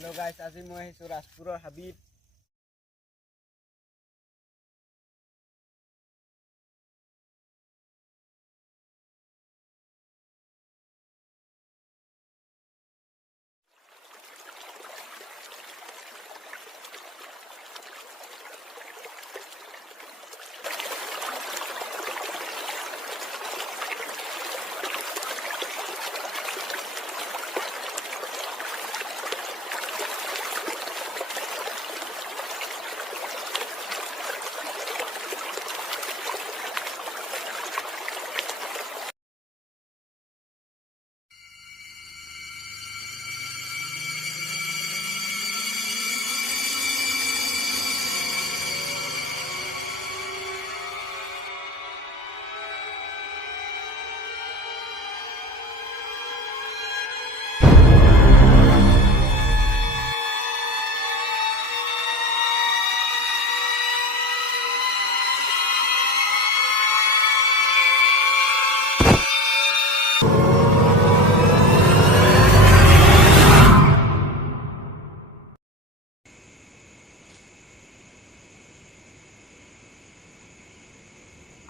Hello' গাইছ, আজি মই আহিছোঁ ৰাজপুৰৰ হাবিত।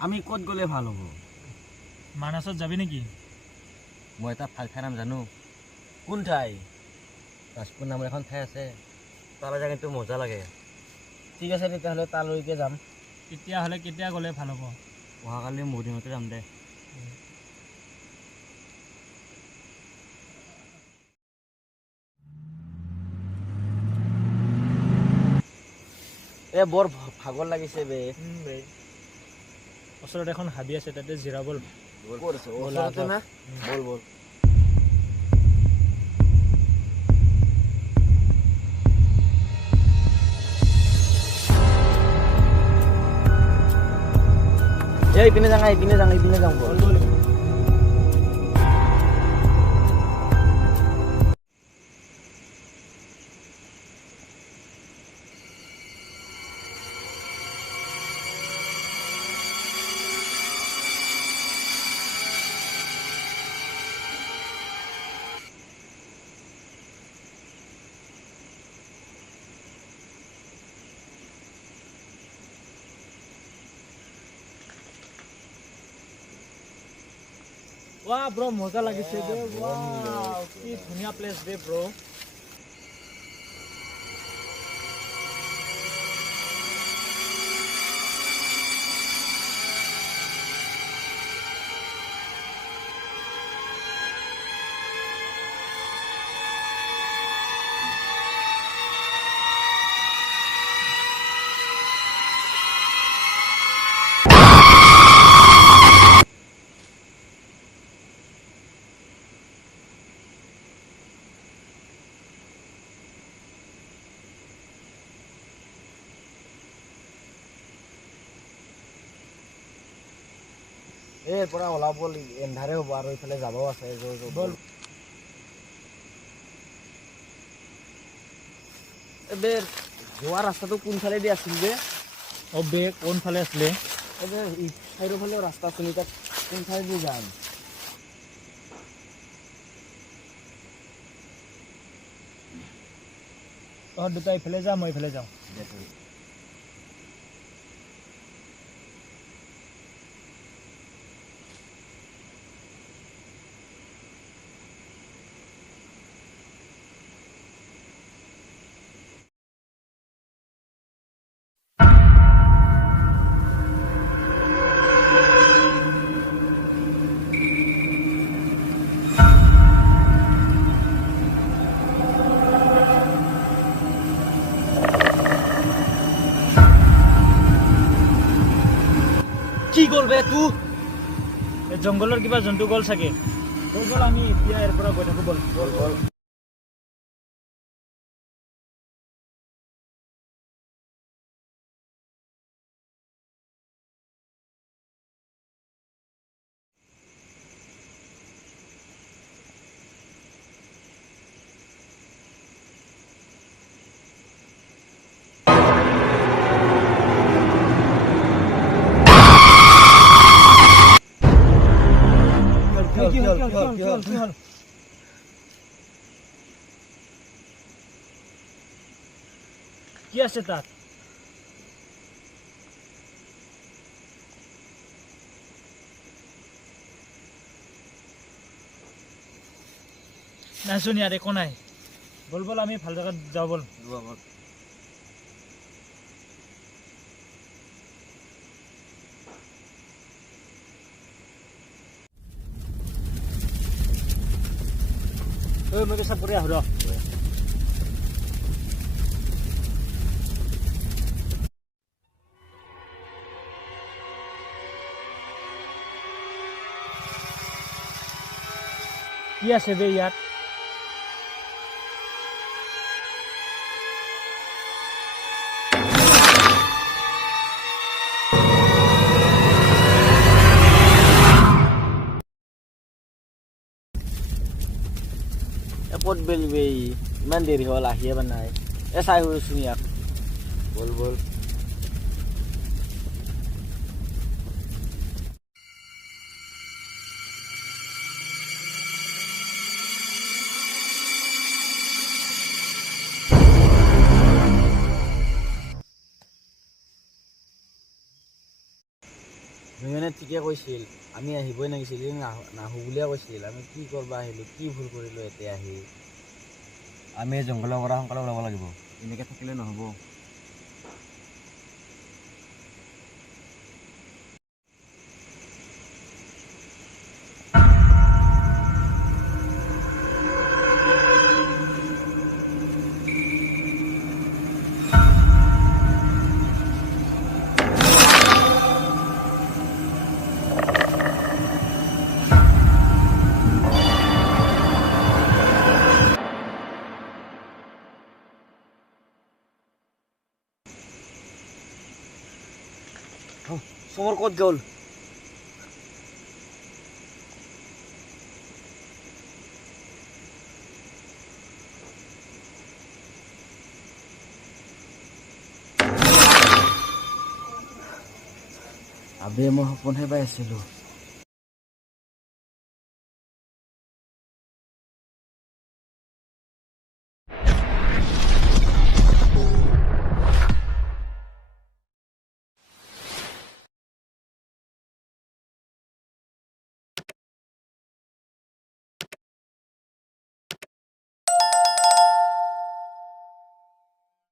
আমি ক'ত গ'লে ভাল হ'ব? মানাসত যাবি নেকি? মই এটা ভাল ঠাই নাম জানো। কোন ঠাই? ৰাজপুৰ নামৰ এখন ঠাই আছে, তালৈ যাই কিন্তু মজা লাগে। ঠিক আছে, তেতিয়াহ'লে তালৈকে যাম। তেতিয়াহ'লে কেতিয়া গ'লে ভাল হ'ব? অহাকালি মোৰ দিনতে যাম দে। বৰ ভাগৰ লাগিছে বে। ওচৰত এখন হাবি আছে, তাতে জিৰাব। ওচৰতে না? বল বল। এইপিনে যাওঁ বল। ৱাহ ব্ৰ, মজা লাগিছে বে। ৱাও, কি ধুনীয়া প্লেচ বে ব্ৰ। পৰা ওলাব, এন্ধাৰে হ'ব আৰু এইফালে যাবও আছে। বল। যোৱা ৰাস্তাটো কোনফালেদি আছিল যে? বে, কোনফালে আছিলে? চাৰিওফালেও ৰাস্তা আছিল, তাত কোনফালেদি যাম? তহঁত দুটা ইফালে যা, মই ইফালে যাওঁ। কি গ'ল বে তোৰ? এই জংঘলৰ কিবা জন্তু গ'ল চাগে। বল, আমি এতিয়া ইয়াৰ পৰা গৈ থাকো। বল। কি হ'ল? কি আছে তাত? নাইচোন ইয়াত একো নাই। বল বল আমি ভাল জেগাত যাওঁ বল। মই পেচাব কৰি আহোঁ ৰ। কি আছে বে ইয়াত? ক'ত বেলবে ইমান দেৰি হ'ল আহিয়ে বা নাই। চাই হৈছোন ইয়াক। বল বল। মানে ঠিকে কৈছিল, আমি আহিবই নাগিছিল, নাহো বুলিয়ে কৈছিল। আমি কি কৰিব আহিলোঁ, কি ভুল কৰিলোঁ এতিয়া আহি। আমি জংঘলৰ পৰা সোনকালে ওলাব লাগিব, এনেকৈ থাকিলে নহ'ব। চমৰ ক'ত গ'ল? আবে মই সপোনহে পাই আছিলোঁ।